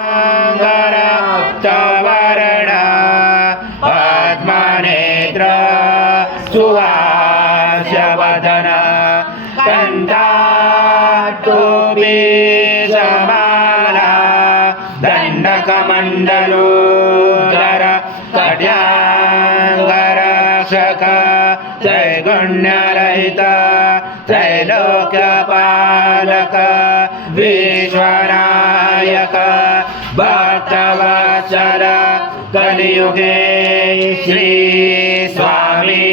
अंगरक्तवर्ण पद्मनेत्र सुहास्यवदन कंठाटोपी समाला दंडकमंडलोदर कट्यांगरक्षक त्रैगुण्यरहित त्रैलोक्यपालक विश्वनायक भक्तवत्सल कलियुगे श्री स्वामी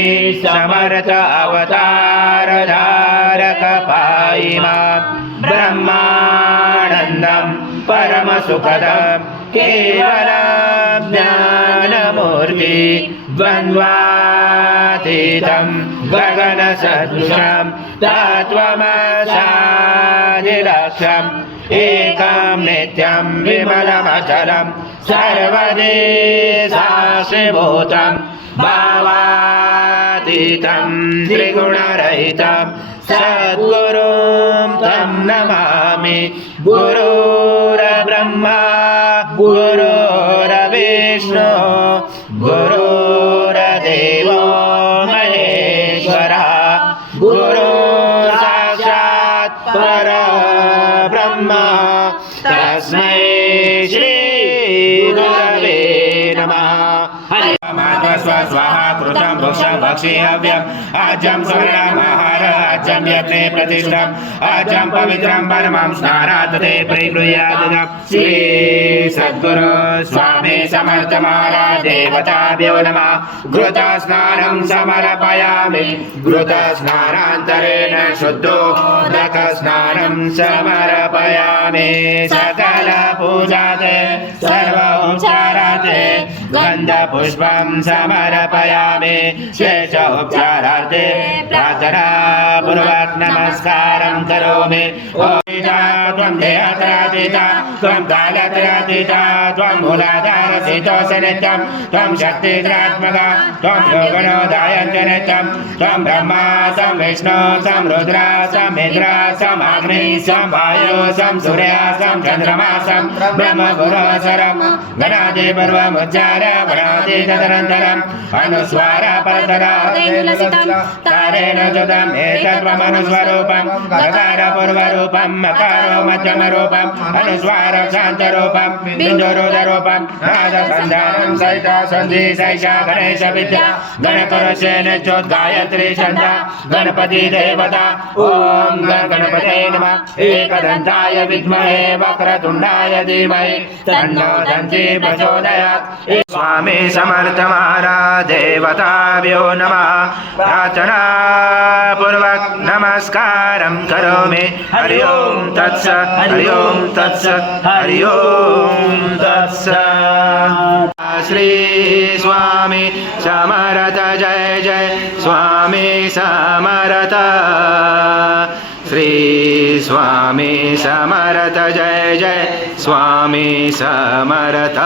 समर्थ अवतार धारक पाहि मां ब्रह्मानंदं परम सुखदं केवलं ज्ञानमूर्ति द्वन्द्वातीतं गगनसदृशं तत्त्वमसादिलक्ष्यम् एकं नित्यं विमलमचलं सर्वदेशाश्रिभूतं भावातीतं त्रिगुणरहितं सद्गुरुं तं नमामि। गुरुर्ब्रह्मा गुरुर्विष्णु गुरुर्देवो महेश्वरः गुरु साक्षात् परब्रह्म तस्मै श्री गुरवे नमः। स्वाहा कृतं भुक्षं भक्षेयव्यम् अजं स्वर्णमहार अजं यज्ञे प्रतिष्ठम् अजं पवित्रं परमं स्नानात् ते परिगृह्यादिदं श्री सद्गुरु स्वामी समर्थ महाराज देवताभ्यो नमः। घृतस्नानं समर्पयामि घृतस्नानान्तरेण शुद्धोदकस्नानं समर्पयामि सकलपूजाते सर्वोपचाराते गन्धपुष्पं समर्पयामि शेषोपचारार्थे प्रार्थनापूर्वक नमस्कारं करोमि। त्वं देहत्रयातीता त्वं कालत्रयातीता त्वं मूलाधारस्थितोऽसि नित्यं त्वं शक्तित्रात्मका त्वं योगनोदायञ्च नित्यं त्वं ब्रह्मा सं विष्णु सं रुद्र सं इन्द्र सं अग्नि सं वायु सं सूर्य सं चन्द्रमा सं ब्रह्मगुरोसरं गणादिपर्वमुच्चार्य गणादि तदनन्तरम् अनुस्वार परतरादेन तारेण जुदम् एतत्त्वमनुस्वरूपं गकारपूर्वरूपं मकारो मध्यमरूपम् अनुस्वारक्षान्तरूपं बिन्दुरुदरूपं नादसन्धानं सहिता सन्धि सैषा गणेशविद्या गणकरसेन चोद्गायत्री छन्दा गणपति देवता ॐ गणपते नमः। एकदन्ताय विद्महे वक्रतुण्डाय धीमहि तन्नो दन्ती प्रचोदयात्। स्वामी समर्थ महाराज देवताभ्यो नमः। प्रार्थना पूर्वक नमस्कारं करोमि। हरि ओम तत्सत् हरि ओम तत्सत् हरि ओम तत्सत्। श्री स्वामी समर्थ जय जय स्वामी समर्थ श्री स्वामी समर्थ जय जय स्वामी समर्थ।